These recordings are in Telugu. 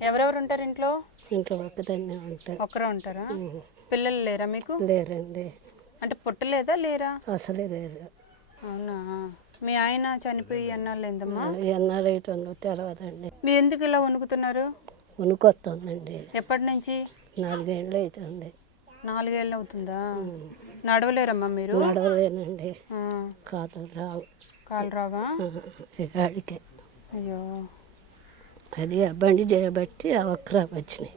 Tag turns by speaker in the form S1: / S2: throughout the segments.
S1: ఎవరెవరు ఉంటారు ఇంట్లో
S2: ఇంకా ఒక్కదాన్నే ఉంటా.
S1: ఒక్కరే ఉంటారా? పిల్లలు లేరా మీకు?
S2: లేరండి.
S1: అంటే పుట్టలేదా లేరా?
S2: అసలే లేరు.
S1: అవునా? మీ ఆయన చనిపోయి అన్నాళ్ళు ఏందమ్మా
S2: ఎన్నాళ్ళు అవుతుందో తెలియదండి
S1: మీరు ఎందుకు ఇలా వణుకుతున్నారు?
S2: ఉనుకొస్తుందండి
S1: ఎప్పటి నుంచి?
S2: నాలుగేళ్ళు అవుతుంది
S1: నాలుగేళ్ళు అవుతుందా? నడవలేరమ్మా మీరు?
S2: నడవలేనండి. కాలు రావు.
S1: కాలు రావా? అయ్యో.
S2: అది ఆ బండి చేయబట్టి ఆ వక్రాలు వచ్చినాయి.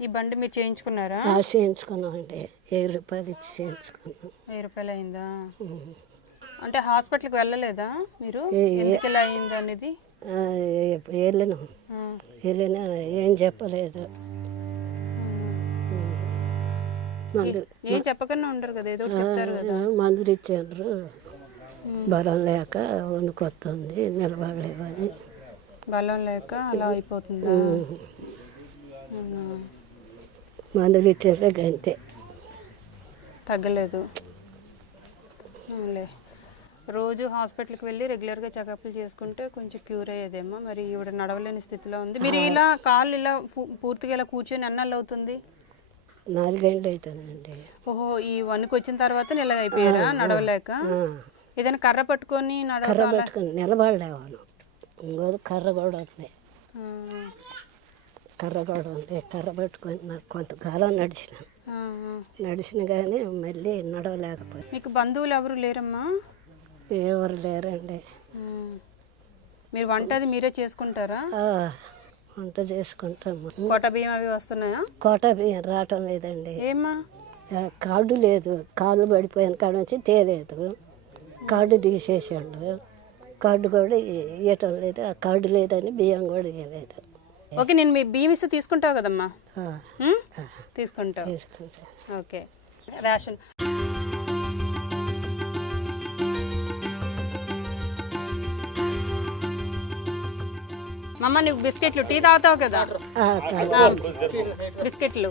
S1: ఈ బండి మీరు చేయించుకున్నారా?
S2: ఆ చేయించుకున్నామండి వెయ్యి రూపాయలు ఇచ్చి చేయించుకున్నాం.
S1: వెయ్యి రూపాయలు అయిందా. అంటే హాస్పిటల్కి వెళ్ళలేదా మీరు? ఎందుకు ఇలా అయింది అనేది?
S2: వెళ్ళినాం. వెళ్ళినా ఏం చెప్పలేదు.
S1: ఏం చెప్పకుండా ఉండరు కదా ఏదో చెప్తారు కదా.
S2: మందులు ఇచ్చారు. బలం లేక వణుకొస్తుంది నిలబడలేవని
S1: బలం లేక అలా అయిపోతుందా.
S2: మందులు ఇచ్చారు గంతే.
S1: తగ్గలేదు. రోజు హాస్పిటల్కి వెళ్ళి రెగ్యులర్గా చెకప్లు చేసుకుంటే కొంచెం క్యూర్ అయ్యేదేమో. మరి ఈవిడ నడవలేని స్థితిలో ఉంది. మీరు ఇలా కాళ్ళు ఇలా పూర్తిగా ఇలా కూర్చొని ఎన్నాళ్ళు అవుతుంది?
S2: నాలుగేళ్ళు అవుతుందండి.
S1: ఓహో ఈ వణుకు వచ్చిన తర్వాత ఇలాగ అయిపోయారా నడవలేక? ఏదైనా కర్ర పట్టుకొని
S2: కర్ర
S1: నడవ
S2: పట్టుకుని నిలబడలేవాను. ఇంకోది కర్ర కూడా ఉంది కర్ర కూడా ఉంది కర్ర పట్టుకొని నాకు కొంతకాలం నడిచిన. నడిచిన కానీ మళ్ళీ నడవలేకపోయి
S1: మీకు బంధువులు ఎవరు లేరమ్మా?
S2: ఎవరు లేరండి.
S1: మీరు వంట అది మీరే చేసుకుంటారా?
S2: వంట చేసుకుంటాము
S1: కోట బియ్యం అవి వస్తున్నాయా?
S2: కోట బియ్యం రావటం లేదండి.
S1: ఏమ్మా?
S2: ఆ, కార్డు లేదు. కాళ్ళు పడిపోయిన కాడ నుంచి తేలేదు. కార్డు తీసేసాడు. కార్డు కూడా ఇవ్వటం లేదు. ఆ కార్డు లేదని బియ్యం కూడా ఇవ్వలేదు
S1: ఓకే నేను మీ బియ్యం ఇస్తే తీసుకుంటావు కదమ్మా? తీసుకుంటావు.
S2: తీసుకుంటా.
S1: ఓకే. రేషన్. మమ్మ నువ్వు బిస్కెట్లు టీ తాగుతావు కదా? బిస్కెట్లు.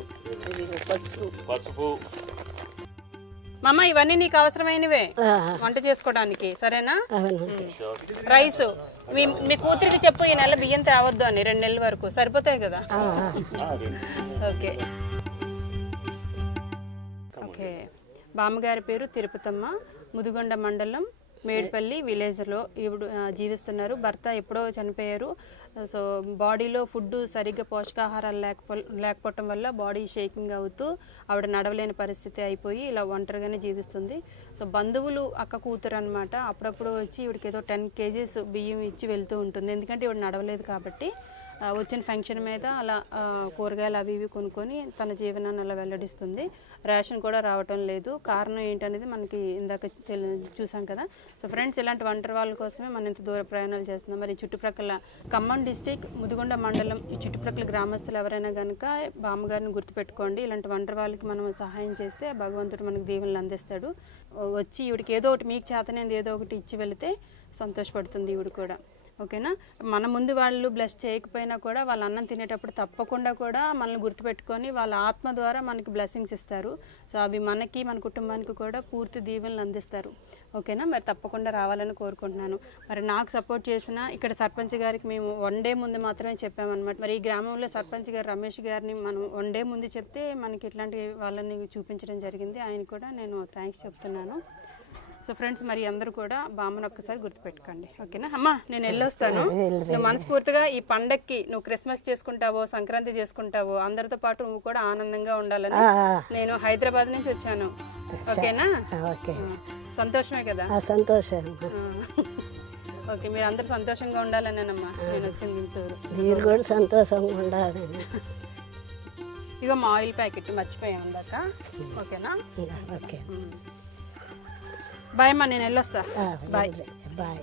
S1: మమ్మ ఇవన్నీ నీకు అవసరమైనవే వంట చేసుకోవడానికి సరేనా? రైస్. మీ మీ కూతురికి చెప్పు ఈ నెల బియ్యం తేవద్దు అని రెండు నెలల వరకు. సరిపోతాయి కదా? ఓకే. ఓకే. బామ్మగారి పేరు తిరుపతమ్మ ముదుగొండ మండలం మేడ్పల్లి విలేజ్లో ఇప్పుడు జీవిస్తున్నారు. భర్త ఎప్పుడో చనిపోయారు. సో బాడీలో ఫుడ్ సరిగ్గా పోషకాహారాలు లేకపో లేకపోవటం వల్ల బాడీ షేకింగ్ అవుతూ ఆవిడ నడవలేని పరిస్థితి అయిపోయి ఇలా ఒంటరిగానే జీవిస్తుంది. సో బంధువులు అక్క కూతురు అనమాట అప్పుడప్పుడు వచ్చి ఇవిడికి ఏదో టెన్ కేజీస్ బియ్యం ఇచ్చి వెళ్తూ ఉంటుంది. ఎందుకంటే ఇవి నడవలేదు కాబట్టి వచ్చిన ఫంక్షన్ మీద అలా కూరగాయలు అవి ఇవి కొనుక్కొని తన జీవనాన్ని అలా వెల్లడిస్తుంది. రేషన్ కూడా రావటం లేదు. కారణం ఏంటనేది మనకి ఇందాక తెలి- చూసాం కదా. సో ఫ్రెండ్స్ ఇలాంటి ఒంటరి వాళ్ళ కోసమే మనం ఇంత దూర ప్రయాణాలు చేస్తున్నాం. మరి ఈ చుట్టుప్రక్కల ఖమ్మం డిస్టిక్ ముదిగొండ మండలం ఈ చుట్టుప్రక్కల గ్రామస్తులు ఎవరైనా కనుక బామ్మగారిని గుర్తుపెట్టుకోండి. ఇలాంటి ఒంటరి వాళ్ళకి మనం సహాయం చేస్తే భగవంతుడు మనకు దీవెనలు అందిస్తాడు. వచ్చి ఈవిడికి ఏదో ఒకటి మీకు చేతనేది ఏదో ఒకటి ఇచ్చి వెళితే సంతోషపడుతుంది ఈవిడ కూడా. ఓకేనా? మన ముందు వాళ్ళు బ్లెస్ చేయకపోయినా కూడా వాళ్ళ అన్నం తినేటప్పుడు తప్పకుండా కూడా మనల్ని గుర్తుపెట్టుకొని వాళ్ళ ఆత్మ ద్వారా మనకి బ్లెస్సింగ్స్ ఇస్తారు. సో అవి మనకి మన కుటుంబానికి కూడా పూర్తి దీవెనలు అందిస్తారు. ఓకేనా? మరి తప్పకుండా రావాలని కోరుకుంటున్నాను. మరి నాకు సపోర్ట్ చేసిన ఇక్కడ సర్పంచ్ గారికి మేము వన్ డే ముందు మాత్రమే చెప్పామన్నమాట. మరి ఈ గ్రామంలో సర్పంచ్ గారు రమేష్ గారిని మనం వన్ డే ముందు చెప్తే మనకి ఇట్లాంటి వాళ్ళని చూపించడం జరిగింది. ఆయన కూడా నేను థ్యాంక్స్ చెప్తున్నాను. సో ఫ్రెండ్స్ మరి అందరూ కూడా బామ్మను ఒక్కసారి గుర్తుపెట్టుకోండి. ఓకేనా? అమ్మా నేను వెళ్ళొస్తాను. నువ్వు మనస్ఫూర్తిగా ఈ పండక్కి నువ్వు క్రిస్మస్ చేసుకుంటావో సంక్రాంతి చేసుకుంటావో అందరితో పాటు నువ్వు కూడా ఆనందంగా ఉండాలని నేను హైదరాబాద్ నుంచి వచ్చాను. ఓకేనా? సంతోషమే కదా?
S2: సంతోషం.
S1: ఓకే మీరు అందరూ సంతోషంగా ఉండాలనేనమ్మా. నేను వచ్చింది
S2: మీరు కూడా సంతోషంగా ఉండాలని.
S1: ఇగో మా ఆయిల్ ప్యాకెట్ మర్చిపోయాం ఇందాక. ఓకేనా?
S2: ఓకే.
S1: బాయ్ అమ్మా నేను వెళ్ళొస్తా బాయ్
S2: బాయ్